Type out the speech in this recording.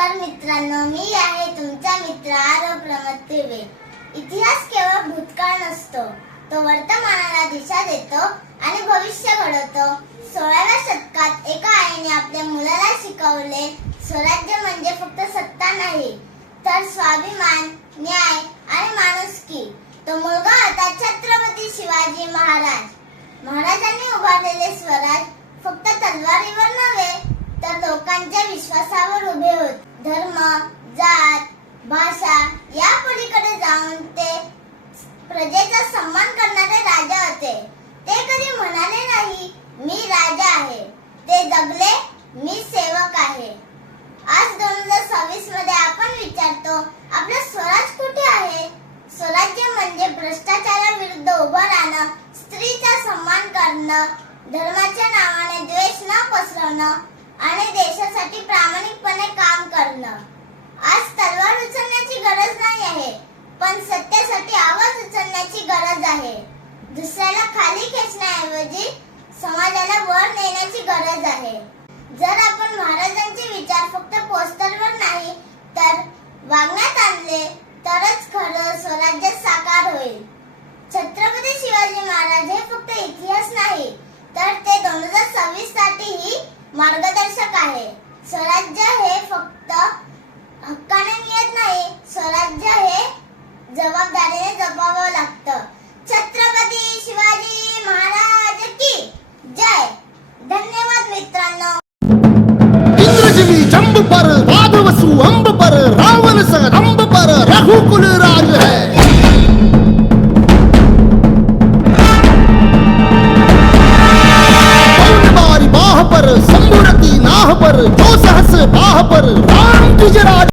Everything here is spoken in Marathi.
नमस्कार मित्रांनो, मी आहे तुमचा मित्र आरव प्रमोद तिर्वे। इतिहास केवळ भूतकाळ नसतो, तो वर्तमानाला दिशा देतो आणि भविष्य घडवतो। 16व्या शतकात एका आईने आपल्या मुलाला शिकवले, स्वराज्य म्हणजे फक्त सत्ता नाही, तर स्वाभिमान, न्याय आणि माणुसकी। तो मुलगा होता छत्रपती शिवाजी महाराज। महाराजांनी उभारलेले स्वराज फक्त तलवारीवर नव्हे, तर लोकांच्या विश्वासावर उभे होते। धर्म, जात, भाषा या पलीकडे जाऊन ते प्रजेचा सन्मान करणारे राजा होते। ते कधी म्हणाले नाही, मी राजा आहे, ते जगले, मी सेवक आहे। आज 2026 मध्ये आपण विचारतो, आपला स्वराज कुठे आहे? स्वराज्य म्हणजे भ्रष्टाचाराविरुद्ध उभं राहणं, स्त्रीचा सन्मान करणं, धर्माच्या नावाने द्वेष न पसरवणं आणि देशासाठी प्रामाणिकपणे काम करणं। आज तलवार उचलण्याची गरज नाही आहे, पण सत्यासाठी आवाज उचलण्याची गरज आहे। दुसऱ्याला खाली खेचण्याऐवजी समाजाला वर नेण्याची गरज आहे। जर आपण महाराजांचे विचार फक्त पोस्टरवर नाही, तर वागण्यात आणले, तरच खरं स्वराज्य साकार होईल। छत्रपती शिवाजी महाराज हे फक्त इतिहास नाही, तर ते 2026 साठीही मार्गदर्शक आहे। स्वराज्य हे फक्त हक्काने मिळत नाही, स्वराज्य हे जबाबदारीने जपावं लागतं। छत्रपती शिवाजी महाराज की जय। धन्यवाद मित्रांनो। इंद्रजिली जंब पर वादवसु अंब पर रावण स रंब पर रघुकुल राज है। बारी बाह पर संबुरती नाह पर जो सहस बाह पर राम तुझ राज।